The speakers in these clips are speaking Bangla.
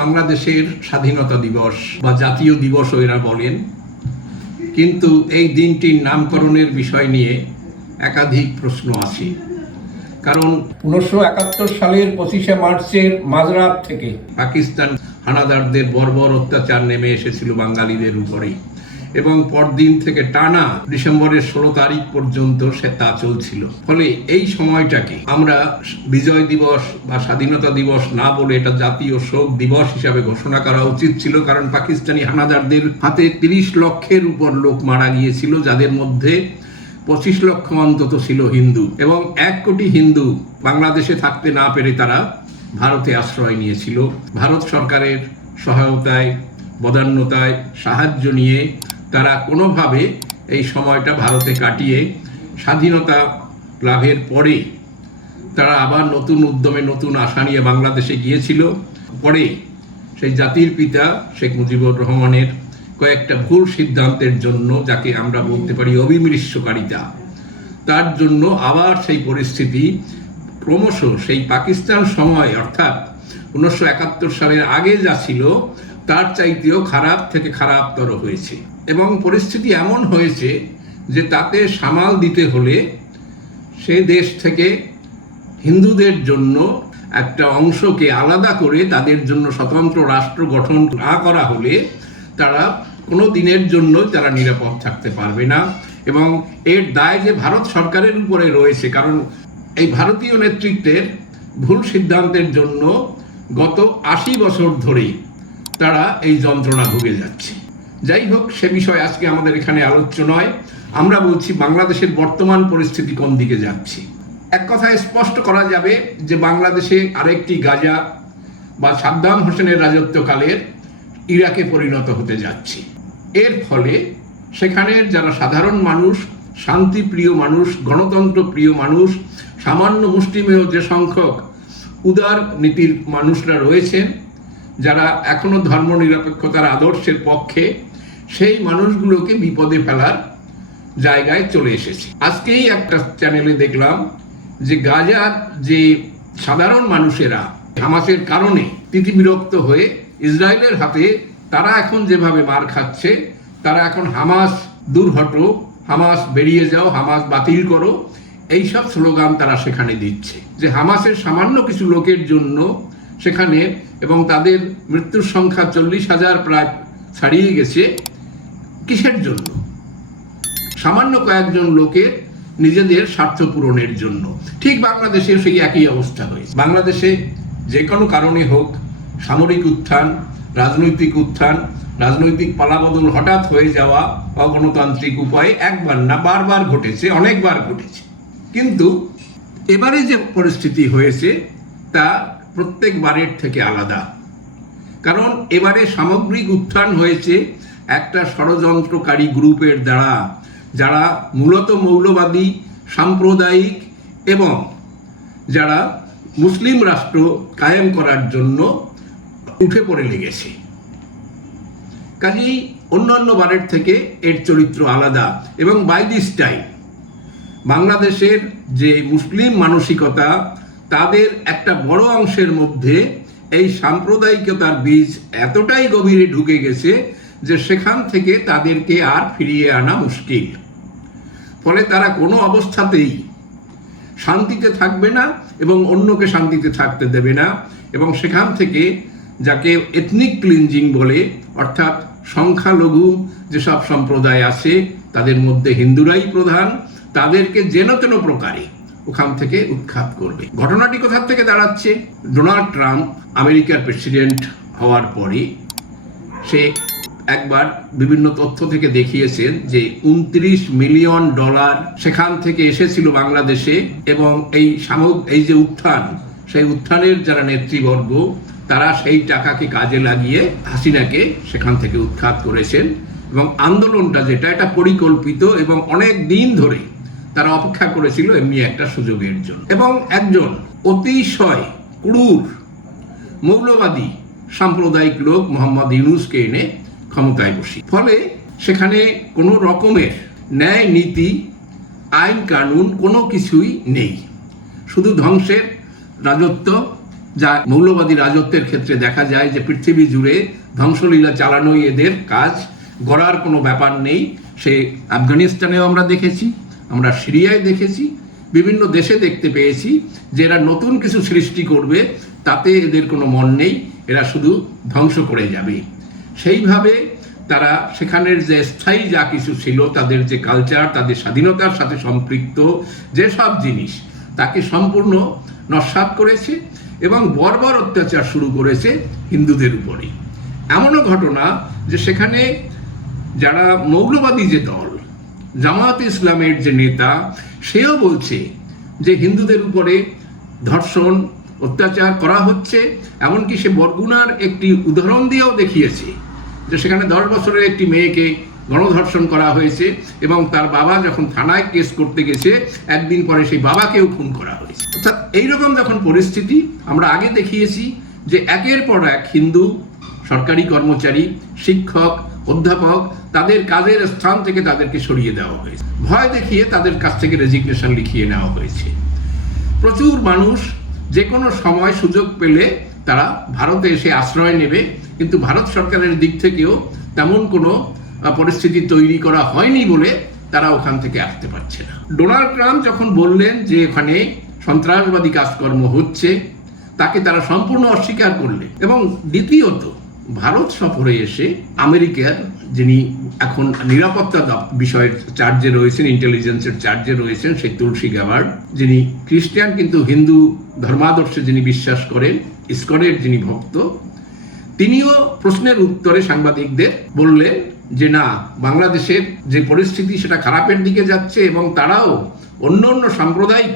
বাংলাদেশের স্বাধীনতা দিবস বা জাতীয় দিবসও এরা বলেন, কিন্তু এই দিনটির নামকরণের বিষয় নিয়ে একাধিক প্রশ্ন আছে। কারণ 1971 সালের 25শে মার্চের মাঝরাত থেকে পাকিস্তান হানাদারদের বর্বর অত্যাচার নেমে এসেছিল বাঙালিদের উপরে, এবং পরদিন থেকে টানা ডিসেম্বরের 16 তারিখ পর্যন্ত তা চলছিল। ফলে এই সময়টাকে আমরা বিজয় দিবস বা স্বাধীনতা দিবস না বলে এটা জাতীয় শোক দিবস হিসাবে ঘোষণা করা উচিত ছিল। কারণ পাকিস্তানি হানাদারদের হাতে 30 লক্ষের উপর লোক মারা গিয়েছিল, যাদের মধ্যে 25 লক্ষ অন্তত ছিল হিন্দু, এবং 1 কোটি হিন্দু বাংলাদেশে থাকতে না পেরে তারা ভারতে আশ্রয় নিয়েছিল। ভারত সরকারের সহায়তায়, বদান্যতায়, সাহায্য নিয়ে তারা কোনোভাবে এই সময়টা ভারতে কাটিয়ে স্বাধীনতা লাভের পরে তারা আবার নতুন উদ্যমে, নতুন আশা নিয়ে বাংলাদেশে গিয়েছিল। পরে সেই জাতির পিতা শেখ মুজিবুর রহমানের কয়েকটা ভুল সিদ্ধান্তের জন্য, যাকে আমরা বলতে পারি অবিমৃষ্যকারিতা, তার জন্য আবার সেই পরিস্থিতি ক্রমশ সেই পাকিস্তান সময় অর্থাৎ 1971 সালের আগে যা ছিল তার চাইতেও খারাপ থেকে খারাপতর হয়েছে। এবং পরিস্থিতি এমন হয়েছে যে তাতে সামাল দিতে হলে সে দেশ থেকে হিন্দুদের জন্য একটা অংশকে আলাদা করে তাদের জন্য স্বতন্ত্র রাষ্ট্র গঠন না করা হলে তারা কোনো দিনের জন্য তারা নিরাপদ থাকতে পারবে না। এবং এর দায় যে ভারত সরকারের উপরে রয়েছে, কারণ এই ভারতীয় নেতৃত্বের ভুল সিদ্ধান্তের জন্য গত 80 বছর ধরেই তারা এই যন্ত্রণা ভুগে যাচ্ছে। যাই হোক, সে বিষয় আজকে আমাদের এখানে আলোচ্য নয়। আমরা বলছি বাংলাদেশের বর্তমান পরিস্থিতি কোন দিকে যাচ্ছে। এক কথায় স্পষ্ট করা যাবে যে বাংলাদেশে আরেকটি গাজা বা সাদ্দাম হোসেনের রাজত্বকালের ইরাকে পরিণত হতে যাচ্ছে। এর ফলে সেখানের যারা সাধারণ মানুষ, শান্তিপ্রিয় মানুষ, গণতন্ত্র প্রিয় মানুষ, সামান্য মুষ্টিমেয় যে সংখ্যক উদার নীতির মানুষরা রয়েছেন, যারা এখনো ধর্মনিরপেক্ষতার আদর্শের পক্ষে, সেই মানুষগুলোকে বিপদে ফেলার জায়গায় চলে এসেছে। আজকেই একটা চ্যানেলে দেখলাম যে গাজার যে সাধারণ মানুষেরা হামাসের কারণে তিতিবিরক্ত হয়ে ইসরায়েলের হাতে তারা এখন যেভাবে মার খাচ্ছে, তারা এখন হামাস দূর হটো, হামাস বেরিয়ে যাও, হামাস বাতিল করো, এইসব স্লোগান তারা সেখানে দিচ্ছে। যে হামাসের সামান্য কিছু লোকের জন্য সেখানে, এবং তাদের মৃত্যুর সংখ্যা 40,000 প্রায় ছাড়িয়ে গেছে, কিসের জন্য? সামান্য কয়েকজন লোকের নিজেদের স্বার্থ পূরণের জন্য। ঠিক বাংলাদেশে সেই একই অবস্থা হয়েছে। বাংলাদেশে যে কোনো কারণে হোক, সামরিক উত্থান, রাজনৈতিক উত্থান, রাজনৈতিক পালাবদল হঠাৎ হয়ে যাওয়া অগণতান্ত্রিক উপায়ে একবার না বারবার ঘটেছে, অনেকবার ঘটেছে। কিন্তু এবারে যে পরিস্থিতি হয়েছে তা প্রত্যেকবারের থেকে আলাদা। কারণ এবারে সামগ্রিক উত্থান হয়েছে একটা ষড়যন্ত্রকারী গ্রুপের দ্বারা, যারা মূলত মৌলবাদী, সাম্প্রদায়িক এবং যারা মুসলিম রাষ্ট্র কায়েম করার জন্য উঠে পড়ে লেগেছে। কাজেই অন্যান্য বারের থেকে এর চরিত্র আলাদা। এবং বাই দিস টাইম বাংলাদেশের যে মুসলিম মানসিকতা, তাদের একটা বড় অংশের মধ্যে এই সাম্প্রদায়িকতার বীজ এতটাই গভীরে ঢুকে গেছে যে সেখান থেকে তাদেরকে আর ফিরিয়ে আনা মুশকিল। ফলে তারা কোনো অবস্থাতেই শান্তিতে থাকবে না এবং অন্যকে শান্তিতে থাকতে দেবে না। এবং সেখান থেকে যাকে এথনিক ক্লিনজিং বলে, অর্থাৎ সংখ্যালঘু যেসব সম্প্রদায় আছে তাদের মধ্যে হিন্দুরাই প্রধান, তাদেরকে যেন তেন প্রকারে ওখান থেকে উৎখাত করবে। ঘটনাটি কোথা থেকে দাঁড়াচ্ছে? ডোনাল্ড ট্রাম্প আমেরিকার প্রেসিডেন্ট হওয়ার পরে সে একবার বিভিন্ন তথ্য থেকে দেখিয়েছেন যে $29 মিলিয়ন সেখান থেকে এসেছিল বাংলাদেশে। এবং এই যে উত্থান, সেই উত্থানের যারা নেতৃবর্গ, তারা সেই টাকাকে কাজে লাগিয়ে হাসিনাকে সেখান থেকে উৎখাত করেছেন। এবং আন্দোলনটা যেটা, এটা পরিকল্পিত এবং অনেক দিন ধরে তারা অপেক্ষা করেছিল এমনি একটা সুযোগের জন্য। এবং একজন অতিশয় ক্রূর মৌলবাদী সাম্প্রদায়িক লোক মোহাম্মদ ইউনূসকে এনে ক্ষমতায় বসি। ফলে সেখানে কোনো রকমের ন্যায় নীতি, আইন কানুন কোনো কিছুই নেই, শুধু ধ্বংসের রাজত্ব, যা মৌলবাদী রাজত্বের ক্ষেত্রে দেখা যায় যে পৃথিবী জুড়ে ধ্বংসলীলা চালানোই এদের কাজ, গড়ার কোনো ব্যাপার নেই। সে আফগানিস্তানেও আমরা দেখেছি, আমরা সিরিয়ায় দেখেছি, বিভিন্ন দেশে দেখতে পেয়েছি যে এরা নতুন কিছু সৃষ্টি করবে, তাতে এদের কোনো মন নেই, এরা শুধু ধ্বংস করে যাবে। সেইভাবে তারা সেখানের যে স্থায়ী যা কিছু ছিল, তাদের যে কালচার, তাদের স্বাধীনতার সাথে সম্পৃক্ত যেসব জিনিস, তাকে সম্পূর্ণ নস্যাৎ করেছে এবং বর্বর অত্যাচার শুরু করেছে হিন্দুদের উপরে। এমনও ঘটনা যে সেখানে যারা মৌলবাদী যে দল, জামায়াতে ইসলামের যে নেতা, সেও বলছে যে হিন্দুদের উপরে ধর্ষণ অত্যাচার করা হচ্ছে। এমনকি সে বরগুনার একটি উদাহরণ দিয়েও দেখিয়েছে যে সেখানে 10 বছরের একটি মেয়েকে গণধর্ষণ করা হয়েছে এবং তার বাবা যখন থানায় কেস করতে গেছে, একদিন পরে সেই বাবাকেও খুন করা হয়েছে। অর্থাৎ এইরকম যখন পরিস্থিতি, আমরা আগে দেখিয়েছি যে একের পর এক হিন্দু সরকারি কর্মচারী, শিক্ষক, অধ্যাপক, তাদের কাজের স্থান থেকে তাদেরকে সরিয়ে দেওয়া হয়েছে, ভয় দেখিয়ে তাদের কাছ থেকে রেজিগনেশন লিখিয়ে নেওয়া হয়েছে। প্রচুর মানুষ যে কোনো সময় সুযোগ পেলে তারা ভারতে এসে আশ্রয় নেবে, কিন্তু ভারত সরকারের দিক থেকেও তেমন কোনো পরিস্থিতি তৈরি করা হয়নি বলে তারা ওখান থেকে আসতে পারছে না। ডোনাল্ড ট্রাম্প যখন বললেন যে এখানে সন্ত্রাসবাদী কাজকর্ম হচ্ছে, তাকে তারা সম্পূর্ণ অস্বীকার করলেন। এবং দ্বিতীয়ত, ভারত সফরে এসে আমেরিকার যিনি এখন নিরাপত্তা বিষয়ের চার্জে রয়েছেন, ইন্টেলিজেন্সের চার্জে রয়েছেন, সেই তুলসী গ্যাবার্ড, যিনি খ্রিস্টান কিন্তু হিন্দু ধর্মাদর্শে যিনি বিশ্বাস করেন, ইসকনের যিনি ভক্ত, তিনিও প্রশ্নের উত্তরে সাংবাদিকদের বললেন যে না, বাংলাদেশের যে পরিস্থিতি সেটা খারাপের দিকে যাচ্ছে এবং তারাও অন্য অন্য সাম্প্রদায়িক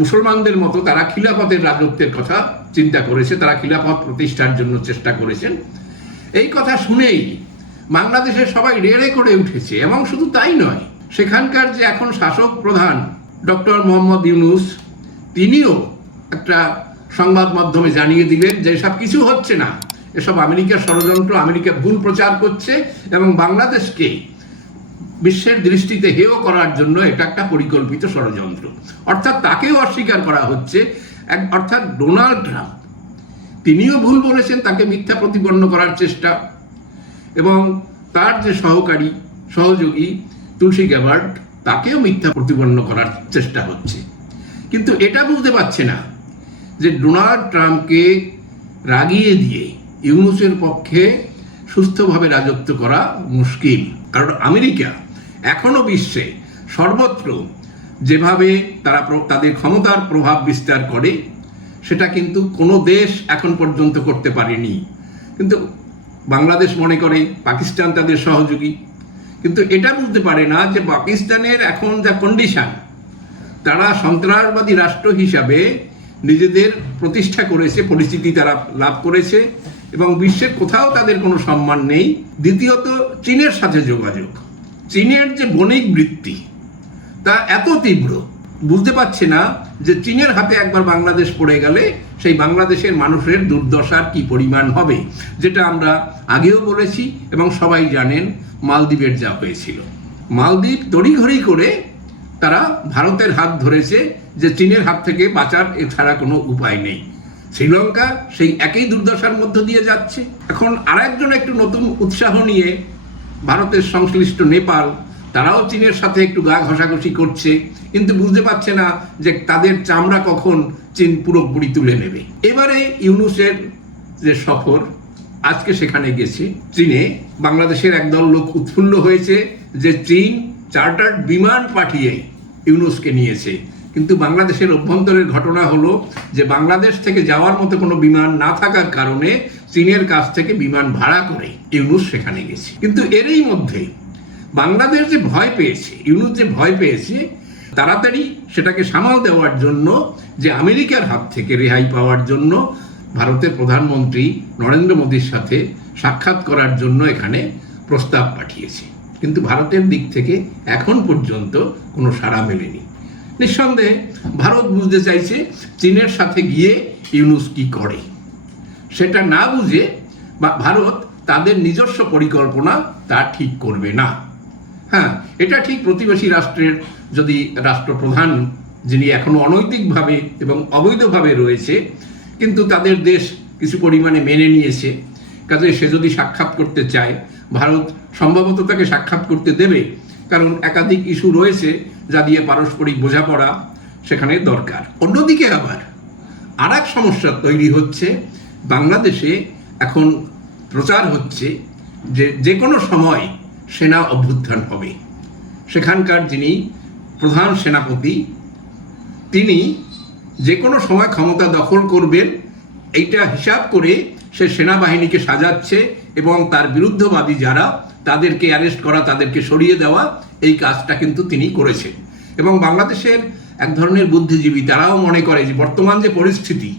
মুসলমানদের মতো তারা খিলাফতের রাজত্বের কথা চিন্তা করেছে, তারা খিলাফত প্রতিষ্ঠার জন্য চেষ্টা করেছেন। এই কথা শুনেই বাংলাদেশের সবাই রেড়ে করে উঠেছে। এবং শুধু তাই নয়, সেখানকার যে এখন শাসক প্রধান ডক্টর মোহাম্মদ ইউনূস, তিনিও একটা সংবাদ মাধ্যমে জানিয়ে দিলেন যে এসব কিছু হচ্ছে না, এসব আমেরিকার ষড়যন্ত্র, আমেরিকা ভুল প্রচার করছে এবং বাংলাদেশকে বিশ্বের দৃষ্টিতে হেয় করার জন্য এটা একটা পরিকল্পিত ষড়যন্ত্র। অর্থাৎ তাকেও অস্বীকার করা হচ্ছে। অর্থাৎ ডোনাল্ড ট্রাম্প তিনিও ভুল বলেছেন, তাকে মিথ্যা প্রতিপন্ন করার চেষ্টা, এবং তার যে সহযোগী তুলসী গ্যাবার্ড, তাকেও মিথ্যা প্রতিপন্ন করার চেষ্টা হচ্ছে। কিন্তু এটা বুঝতে পারছে না যে ডোনাল্ড ট্রাম্পকে রাগিয়ে দিয়ে ইউনূসের পক্ষে সুস্থভাবে রাজত্ব করা মুশকিল। কারণ আমেরিকা এখনো বিশ্বে সর্বত্র যেভাবে তারা তাদের ক্ষমতার প্রভাব বিস্তার করে, সেটা কিন্তু কোনো দেশ এখন পর্যন্ত করতে পারেনি। কিন্তু বাংলাদেশ মনে করে পাকিস্তান তাদের সহযোগী, কিন্তু এটা বুঝতে পারে না যে পাকিস্তানের এখন যা কন্ডিশন, তারা সন্ত্রাসবাদী রাষ্ট্র হিসাবে নিজেদের প্রতিষ্ঠা করেছে, পরিচিতি তারা লাভ করেছে এবং বিশ্বের কোথাও তাদের কোনো সম্মান নেই। দ্বিতীয়ত, চীনের সাথে যোগাযোগ, চীনের যে বণিক বৃত্তি তা এত তীব্র, বুঝতে পারছে না যে চীনের হাতে একবার বাংলাদেশ পড়ে গেলে সেই বাংলাদেশের মানুষের দুর্দশার কি পরিমাণ হবে, যেটা আমরা আগেও বলেছি এবং সবাই জানেন মালদ্বীপের যা হয়েছিল। মালদ্বীপ তড়িঘড়ি করে তারা ভারতের হাত ধরেছে যে চীনের হাত থেকে বাঁচার এছাড়া কোনো উপায় নেই। শ্রীলঙ্কা সেই একই দুর্দশার মধ্য দিয়ে যাচ্ছে। এখন আরেকজন একটু নতুন উৎসাহ নিয়ে ভারতের সংশ্লিষ্ট নেপাল, তারাও চীনের সাথে একটু গা ঘষাঘষি করছে, কিন্তু বুঝতে পারছে না যে তাদের চামড়া কখন চীন পুরোপুরি তুলে নেবে। এবারে ইউনূসের যে সফর, আজকে সেখানে গেছে চীনে, বাংলাদেশের একদল লোক উৎফুল্ল হয়েছে যে চীন চার্টার্ড বিমান পাঠিয়ে ইউনূসকে নিয়েছে। কিন্তু বাংলাদেশের অভ্যন্তরের ঘটনা হলো যে বাংলাদেশ থেকে যাওয়ার মতো কোনো বিমান না থাকার কারণে চীনের কাছ থেকে বিমান ভাড়া করে ইউনূস সেখানে গেছে। কিন্তু এরই মধ্যে বাংলাদেশ যে ভয় পেয়েছে, ইউনূস যে ভয় পেয়েছে, তাড়াতাড়ি সেটাকে সামাল দেওয়ার জন্য যে আমেরিকার হাত থেকে রেহাই পাওয়ার জন্য ভারতের প্রধানমন্ত্রী নরেন্দ্র মোদীর সাথে সাক্ষাৎ করার জন্য এখানে প্রস্তাব পাঠিয়েছে। কিন্তু ভারতের দিক থেকে এখন পর্যন্ত কোনো সাড়া মেলেনি। নিঃসন্দেহে ভারত বুঝতে চাইছে চীনের সাথে গিয়ে ইউনূস কি করে, সেটা না বুঝে ভারত তাদের নিজস্ব পরিকল্পনা তা ঠিক করবে না। হ্যাঁ, এটা ঠিক প্রতিবেশী রাষ্ট্রের যদি রাষ্ট্রপ্রধান, যিনি এখনো অনৈতিকভাবে এবং অবৈধভাবে রয়েছে, কিন্তু তাদের দেশ কিছু পরিমাণে মেনে নিয়েছে। কাজে সে যদি সাক্ষাৎ করতে চায়, ভারত সম্ভবত তাকে সাক্ষাৎ করতে দেবে, কারণ একাধিক ইস্যু রয়েছে যা দিয়ে পারস্পরিক বোঝাপড়া সেখানে দরকার। অন্যদিকে আবার আর এক সমস্যা তৈরি হচ্ছে, বাংলাদেশে এখন প্রচার হচ্ছে যে যে কোনো সময় সেনা অভ্যুত্থান হবে। সেখানকার যিনি প্রধান সেনাপতি তিনি যে কোনো সময় ক্ষমতা দখল করবেন, এইটা হিসাব করে সে সেনাবাহিনীকে সাজাচ্ছে এবং তার বিরুদ্ধবাদী যারা তাদেরকে অ্যারেস্ট করা, তাদেরকে সরিয়ে দেওয়া, এই কাজটা কিন্তু তিনি করেছেন। এবং বাংলাদেশের এক ধরনের বুদ্ধিজীবী তারাও মনে করে যে বর্তমান যে পরিস্থিতি,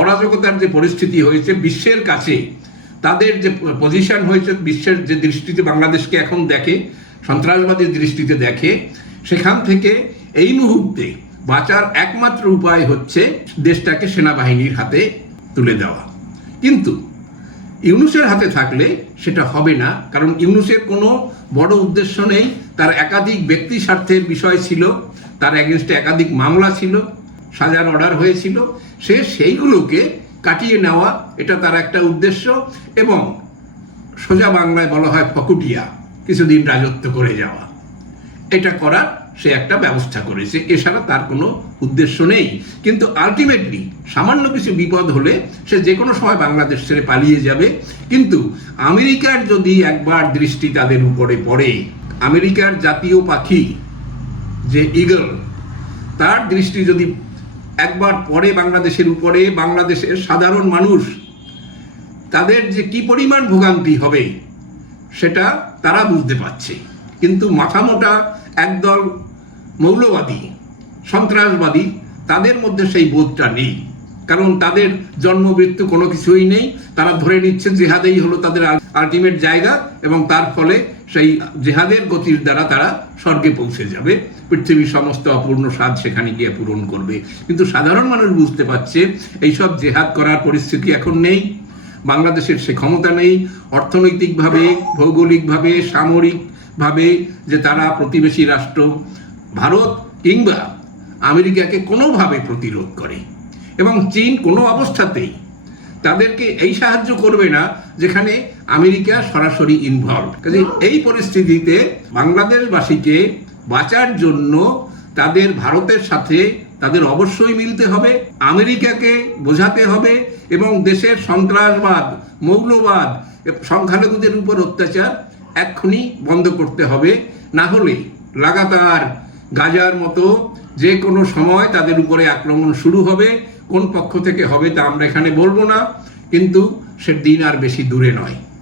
অরাজকতার যে পরিস্থিতি হয়েছে বিশ্বের কাছে, তাদের যে পজিশন হয়েছে, বিশ্বের যে দৃষ্টিতে বাংলাদেশকে এখন দেখে, সন্ত্রাসবাদীর দৃষ্টিতে দেখে, সেখান থেকে এই মুহূর্তে বাঁচার একমাত্র উপায় হচ্ছে দেশটাকে সেনাবাহিনীর হাতে তুলে দেওয়া। কিন্তু ইউনূসের হাতে থাকলে সেটা হবে না, কারণ ইউনূসের কোনো বড় উদ্দেশ্য নেই। তার একাধিক ব্যক্তি স্বার্থের বিষয় ছিল, তার এগেনস্টে একাধিক মামলা ছিল, সাজার অর্ডার হয়েছিল, সে সেইগুলোকে কাটিয়ে নেওয়া, এটা তার একটা উদ্দেশ্য। এবং সোজা বাংলায় বলা হয় ফকুটিয়া, কিছুদিন রাজত্ব করে যাওয়া, এটা করার সে একটা ব্যবস্থা করেছে। এছাড়া তার কোনো উদ্দেশ্য নেই। কিন্তু আলটিমেটলি সামান্য কিছু বিপদ হলে সে যে কোনো সময় বাংলাদেশ ছেড়ে পালিয়ে যাবে। কিন্তু আমেরিকার যদি একবার দৃষ্টি তাদের উপরে পড়ে, আমেরিকার জাতীয় পাখি যে ঈগল, তার দৃষ্টি যদি একবার পড়ে বাংলাদেশের উপরে, বাংলাদেশের সাধারণ মানুষ তাদের যে কি পরিমাণ ভোগান্তি হবে সেটা তারা বুঝতে পারছে। কিন্তু মাথামোটা একদল মৌলবাদী, সন্ত্রাসবাদী, তাদের মধ্যে সেই বোধটা নেই, কারণ তাদের জন্মমৃত্যু কোনো কিছুই নেই। তারা ধরে নিচ্ছে জেহাদেই হলো তাদের আলটিমেট জায়গা, এবং তার ফলে সেই জেহাদের গতির দ্বারা তারা স্বর্গে পৌঁছে যাবে, পৃথিবীর সমস্ত অপূর্ণ স্বাদ সেখানে গিয়ে পূরণ করবে। কিন্তু সাধারণ মানুষ বুঝতে পারছে এইসব জেহাদ করার পরিস্থিতি এখন নেই, বাংলাদেশের সে ক্ষমতা নেই, অর্থনৈতিকভাবে, ভৌগোলিকভাবে, সামরিকভাবে যে তারা প্রতিবেশী রাষ্ট্র ভারত কিংবা আমেরিকাকে কোনোভাবে প্রতিরোধ করে। এবং চীন কোনো অবস্থাতেই তাদেরকে এই সাহায্য করবে না যেখানে আমেরিকা সরাসরি ইনভলভ। কাজে এই পরিস্থিতিতে বাংলাদেশবাসীকে বাঁচার জন্য তাদের ভারতের সাথে তাদের অবশ্যই মিলতে হবে, আমেরিকাকে বোঝাতে হবে, এবং দেশের সন্ত্রাসবাদ, মৌলবাদ, সংখ্যালঘুদের উপর অত্যাচার এক্ষুনি বন্ধ করতে হবে। না হলে লাগাতার গাজার মতো যে কোনো সময় তাদের উপরে আক্রমণ শুরু হবে। কোন পক্ষ থেকে হবে তা আমরা এখানে বলবো না, কিন্তু সে দিন আর বেশি দূরে নয়।